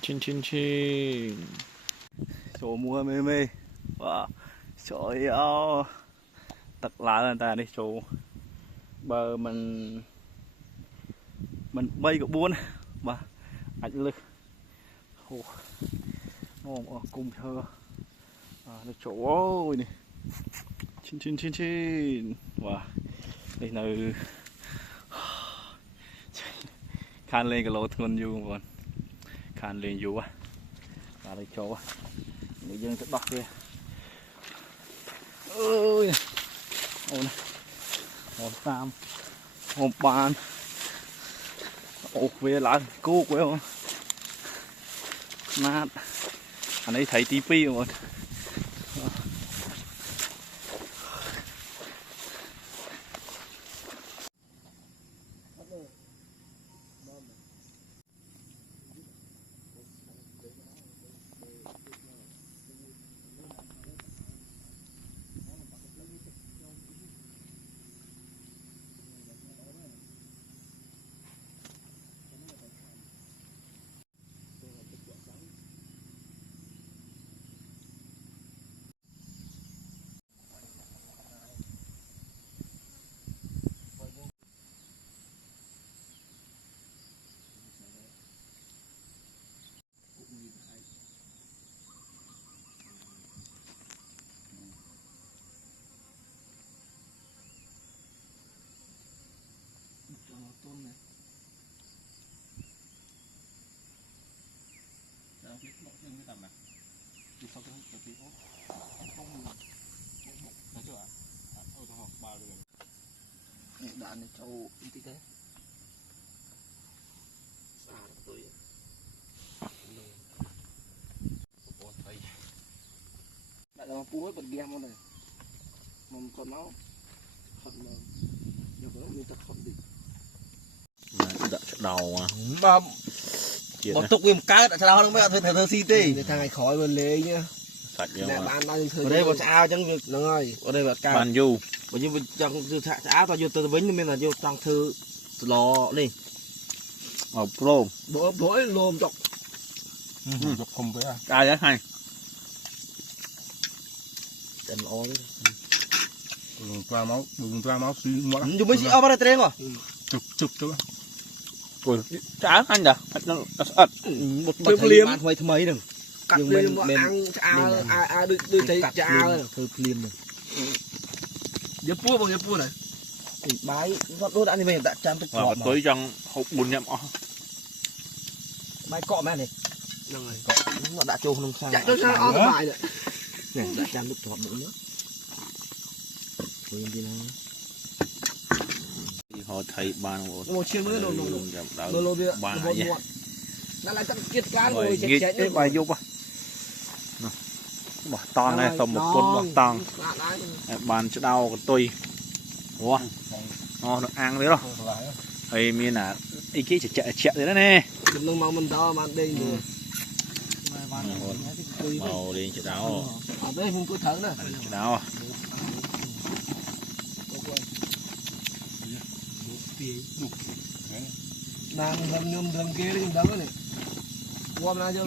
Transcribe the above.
Chin. Chỗ mua mê. Wow. Trời ơi. Thật lạ là ta đi chỗ bờ mình bay có buôn mà ảnh lực. Ngon cùng thơ. Nó chỗ ơi nè. Chin. Wow. Đây là khan lên cái lỗ thôn du còn khan lên du á và đây chỗ người dân sẽ bắt kia ơi ôi hồn tam hồn bàn ột về lại cô quê không nát anh ấy thấy tivi rồi đạn này châu tí thế đại là pú hết bật game này mình còn máu thật mà được đó mình thật không đi đạn đầu mà một tục viêm cá đã sao không biết thơ city thằng này khỏi bên lê nhá sạch nhá bạn đang ở đây một sao chẳng việc nó ơi ở đây là cao bàn du bởi như trong xã tao vô từ bính nên là vô trong thư lò đi pro bối lôm chọc không với ai đấy hay chân ó đấy bùng qua máu xí mất dùng mấy xí ó vào đây rồi chụp ui chả anh đã một bát liêm ăn thôi mấy đừng nhưng mình ăn đưa thấy chả thôi liêm này giờ pua này thì bái đốt ăn thì mình đã chăm tới tới trong hộp bún nhậm bái cọ mẹ này nó đã trâu không sang cho sao on bài này này đã chăm được chọt nữa thôi đi nào họ thấy bàn một chiếc nữa đồ bàn vậy nó lại cắt kiệt cán rồi chết bài vô qua bỏ to này tầm một con bỏ to bàn chỗ đau còn tôi wow nó ăn đấy rồi thì mình là ý kia chạy đấy đó nè đừng màu mình to mà đây rồi màu đi chỗ đau ở đây mình cứ thử nè chỗ đau đang đường kia đi đấm này qua bên này chưa